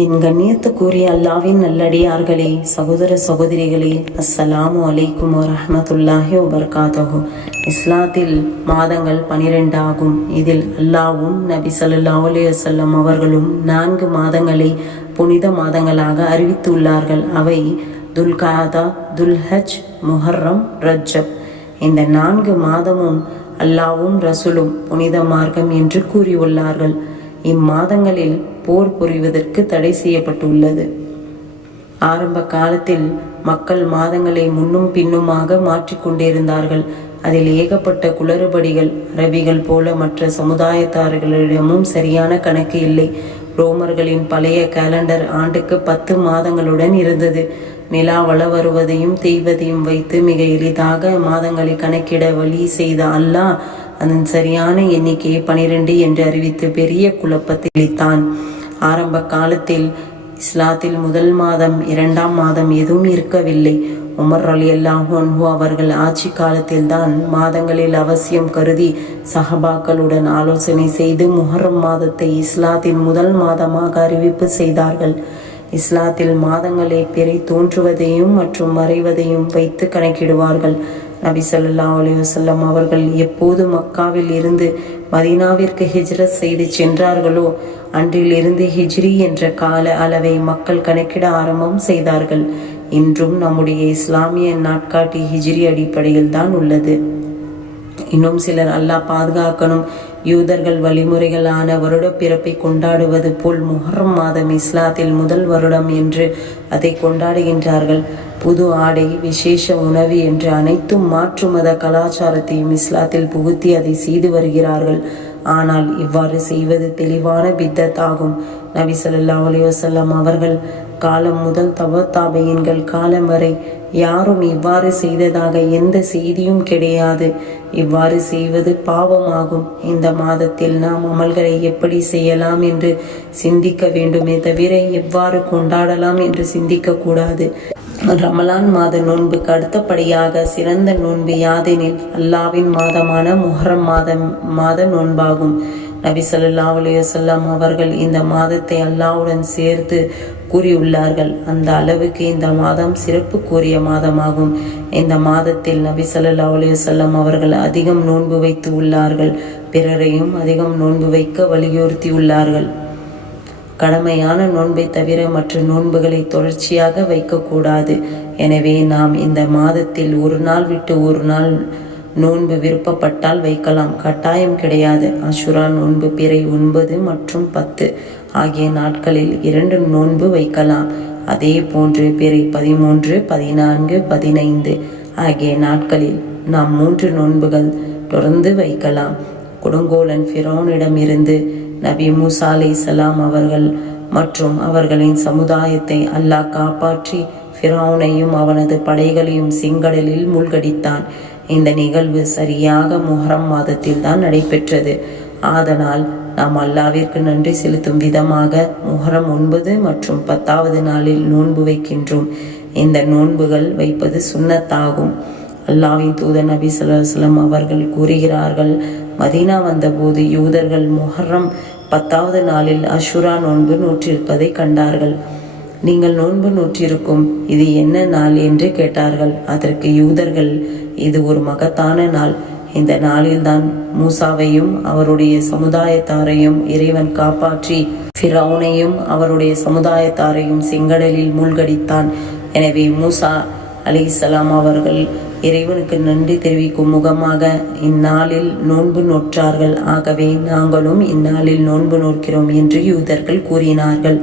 என் கண்ணியத்துக்குரிய அல்லாவின் நல்லடியார்களே சகோதர சகோதரிகளே அஸ்ஸலாமு அலைக்கும் ரஹமத்துல்லாஹி வபர்காத்தஹு. இஸ்லாத்தில் மாதங்கள் பனிரெண்டு ஆகும் இதில் அல்லாவும் நபி சல்லா அலைஹி அவர்களும் நான்கு மாதங்களை புனித மாதங்களாக அறிவித்துள்ளார்கள். அவை துல்காதா துல்ஹஜ் முஹர்ரம் ரஜப். இந்த நான்கு மாதமும் அல்லாவும் ரசூலும் புனித மார்க்கம் என்று கூறியுள்ளார்கள். இம்மாதங்களில் போர் புரிவதற்கு தடை செய்யப்பட்டுள்ளது. ஆரம்ப காலத்தில் மக்கள் மாதங்களை முன்னும் பின்னுமாக மாற்றிக்கொண்டிருந்தார்கள் அதில் ஏகப்பட்ட குளறுபடிகள் அரபிகள் போல மற்ற சமுதாயத்தார்களிடமும் சரியான கணக்கு இல்லை. ரோமர்களின் பழைய கேலண்டர் ஆண்டுக்கு பத்து மாதங்களுடன் இருந்தது. நிலா வள வருவதையும் தேய்வதையும் வைத்து மிக எளிதாக மாதங்களை கணக்கிட வழி செய்த அல்லாஹ் அதன் சரியான எண்ணிக்கையை பனிரெண்டு என்று அறிவித்து பெரிய குழப்பத்தை அளித்தான் ஆரம்ப காலத்தில் இஸ்லாத்தில் முதல் மாதம் இரண்டாம் மாதம் எதுவும் இருக்கவில்லை. உமர் அலி அல்லாஹு அவர்கள் ஆட்சி காலத்தில்தான் மாதங்களில் அவசியம் கருதி சஹபாக்களுடன் ஆலோசனை செய்து முஹர்ரம் மாதத்தை இஸ்லாத்தின் முதல் மாதமாக அறிவிப்பு செய்தார்கள். இஸ்லாத்தில் மாதங்களை பிறை தோன்றுவதையும் மற்றும் மறைவதையும் வைத்து கணக்கிடுவார்கள். நபி சொல்லா அலைஹி அவர்கள் எப்போது மக்காவில் இருந்து மதீனாவிற்கு ஹிஜ்ரத் செய்து சென்றார்களோ அன்றிலிருந்து ஹிஜ்ரி என்ற கால அளவை மக்கள் கணக்கிட ஆரம்பம் செய்தார்கள். இன்றும் நம்முடைய இஸ்லாமிய நாட்காட்டி ஹிஜ்ரி அடிப்படையில் தான் உள்ளது. இன்னும் சிலர் அல்லாஹ் பாதுகாக்கணும் யூதர்கள் வழிமுறைகளான வருட பிறப்பை கொண்டாடுவது போல் முஹர்ரம் மாதம் இஸ்லாத்தில் முதல் வருடம் என்று அதை கொண்டாடுகின்றார்கள். புது ஆடை விசேஷ உணவு என்று அனைத்தும் மாற்று மத கலாச்சாரத்தையும் இஸ்லாத்தில் புகுத்தி அதை செய்து வருகிறார்கள். ஆனால் இவ்வாறு செய்வது தெளிவான பித்தத்தாகும். நபி சொல்லா அலைஹி அவர்கள் காலம் முதல் தவத்தாபையன்கள் காலம் வரை யாரும் இவ்வாறு செய்ததாக எந்த செய்தியும் கிடையாது. இவ்வாறு செய்வது பாவமாகும். இந்த மாதத்தில் நாம் அமல்களை எப்படி செய்யலாம் என்று சிந்திக்க வேண்டுமே தவிர எவ்வாறு கொண்டாடலாம் என்று சிந்திக்க கூடாது. ரமலான் மாத நோன்புக்கு அடுத்தபடியாக சிறந்த நோன்பு யாதெனில் அல்லாவின் மாதமான முஹரம் மாதம் மாத நோன்பாகும். நபி சொல்லா அலைஹி அவர்கள் இந்த மாதத்தை அல்லாஹ்வுடன் சேர்த்து கூறியுள்ளார்கள். அந்த அளவுக்கு இந்த மாதம் சிறப்பு கூறிய மாதமாகும். இந்த மாதத்தில் நபி சொல்லா அலைஹி அவர்கள் அதிகம் நோன்பு வைத்து உள்ளார்கள். பிறரையும் அதிகம் நோன்பு வைக்க வலியுறுத்தியுள்ளார்கள். கடமையான நோன்பை தவிர மற்ற நோன்புகளை தொடர்ச்சியாக வைக்கக்கூடாது. எனவே நாம் இந்த மாதத்தில் ஒரு நாள் விட்டு ஒரு நாள் நோன்பு விருப்பப்பட்டால் வைக்கலாம். கட்டாயம் கிடையாது. அசுரா நோன்பு பிறை ஒன்பது மற்றும் பத்து ஆகிய நாட்களில் இரண்டு நோன்பு வைக்கலாம். அதே போன்று பிறை பதிமூன்று பதினான்கு பதினைந்து ஆகிய நாட்களில் நாம் மூன்று நோன்புகள் தொடர்ந்து வைக்கலாம். கொடுங்கோலன் ஃபிரோனிடமிருந்து நபி மூசா அலை சலாம் அவர்கள் மற்றும் அவர்களின் சமுதாயத்தை அல்லாஹ் காப்பாற்றி ஃபிரௌனையும் அவனது படைகளையும் செங்கடலில் மூழ்கடித்தான். இந்த நிகழ்வு சரியாக முஹரம் மாதத்தில் தான் நடைபெற்றது. ஆதனால் நாம் அல்லாவிற்கு நன்றி செலுத்தும் விதமாக முஹரம் ஒன்பது மற்றும் பத்தாவது நாளில் நோன்பு வைக்கின்றோம். இந்த நோன்புகள் வைப்பது சுன்னத்தாகும் அல்லாவின் தூத நபி ஸல்லல்லாஹு அவர்கள் கூறுகிறார்கள் மதீனா வந்தபோது யூதர்கள் முஹர்ரம் பத்தாவது நாளில் அஷுரா நோன்பு நூற்றிருப்பதை கண்டார்கள். நீங்கள் நோன்பு நூற்றிருக்கும் இது என்ன நாள் என்று கேட்டார்கள். அதற்கு யூதர்கள் இது ஒரு மகத்தான நாள். இந்த நாளில்தான் மூசாவையும் அவருடைய சமுதாயத்தாரையும் இறைவன் காப்பாற்றி ஃபிரௌனையும் அவருடைய சமுதாயத்தாரையும் செங்கடலில் மூழ்கடித்தான். எனவே மூசா அலிசலாம் அவர்கள் இறைவனுக்கு நன்றி தெரிவிக்கும் முகமாக இந்நாளில் நோன்பு நோற்றார்கள். ஆகவே நாங்களும் இந்நாளில் நோன்பு நோக்கிறோம் என்று யூதர்கள் கூறினார்கள்.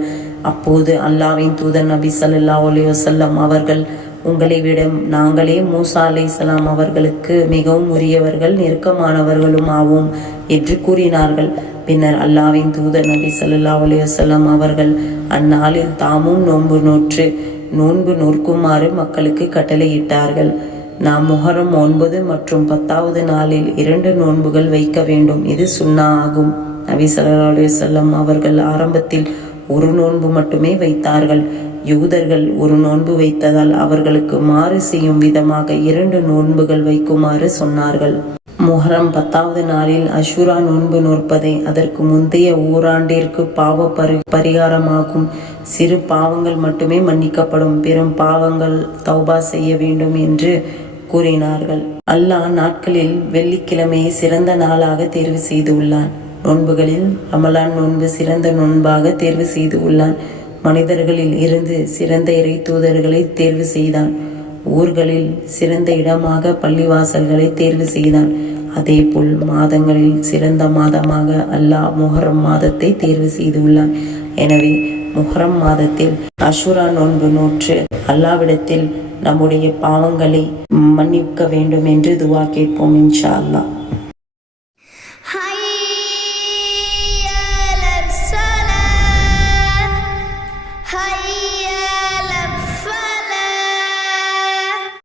அப்போது அல்லாவின் தூதர் நபி சல்லா அலைஹி அவர்கள் உங்களை விட நாங்களே மூசா அலைஹிஸ்ஸலாம் அவர்களுக்கு மிகவும் உரியவர்கள் நெருக்கமானவர்களும் ஆவோம் என்று கூறினார்கள். பின்னர் அல்லாவின் தூதர் நபி சல்லா அலைஹி அவர்கள் அந்நாளில் தாமும் நோன்பு நோற்று நோன்பு நோற்குமாறு மக்களுக்கு கட்டளையிட்டார்கள். நாம் முகரம் ஒன்பது மற்றும் பத்தாவது நாளில் இரண்டு நோன்புகள் வைக்க வேண்டும். இது சுன்னா ஆகும். நபி சல்லா அலைஹி அவர்கள் ஆரம்பத்தில் ஒரு நோன்பு மட்டுமே வைத்தார்கள். யூதர்கள் ஒரு நோன்பு வைத்ததால் அவர்களுக்கு மாறு செய்யும் விதமாக இரண்டு நோன்புகள் வைக்குமாறு சொன்னார்கள். முஹரம் பத்தாவது நாளில் அஷுரா நோன்பு நோற்பதை அதற்கு முந்தைய ஓராண்டிற்கு பாவ பரி பரிகாரமாகும். சிறு பாவங்கள் மட்டுமே மன்னிக்கப்படும். பெரும் பாவங்கள் தௌபா செய்ய வேண்டும் என்று கூறினார்கள். அல்லாஹ் நாட்களில் வெள்ளிக்கிழமையை சிறந்த நாளாக தேர்வு செய்துள்ளான் நோன்புகளில் ரமலான் நோன்பு சிறந்த நோன்பாக தேர்வு செய்து உள்ளான். மனிதர்களில் இருந்து சிறந்த இறை தூதர்களை தேர்வு செய்தான். ஊர்களில் சிறந்த இடமாக பள்ளிவாசல்களை தேர்வு செய்தான். அதேபோல் மாதங்களில் சிறந்த மாதமாக அல்லாஹ் முஹர்ரம் மாதத்தை தேர்வு செய்துள்ளான் எனவே முஹரம் மாதத்தில் அஷுரா நோன்பு நோற்று அல்லாவிடத்தில் நம்முடைய பாவங்களை மன்னிக்க வேண்டும் என்று துவா கேட்போம் இன்ஷா அல்லாஹ்.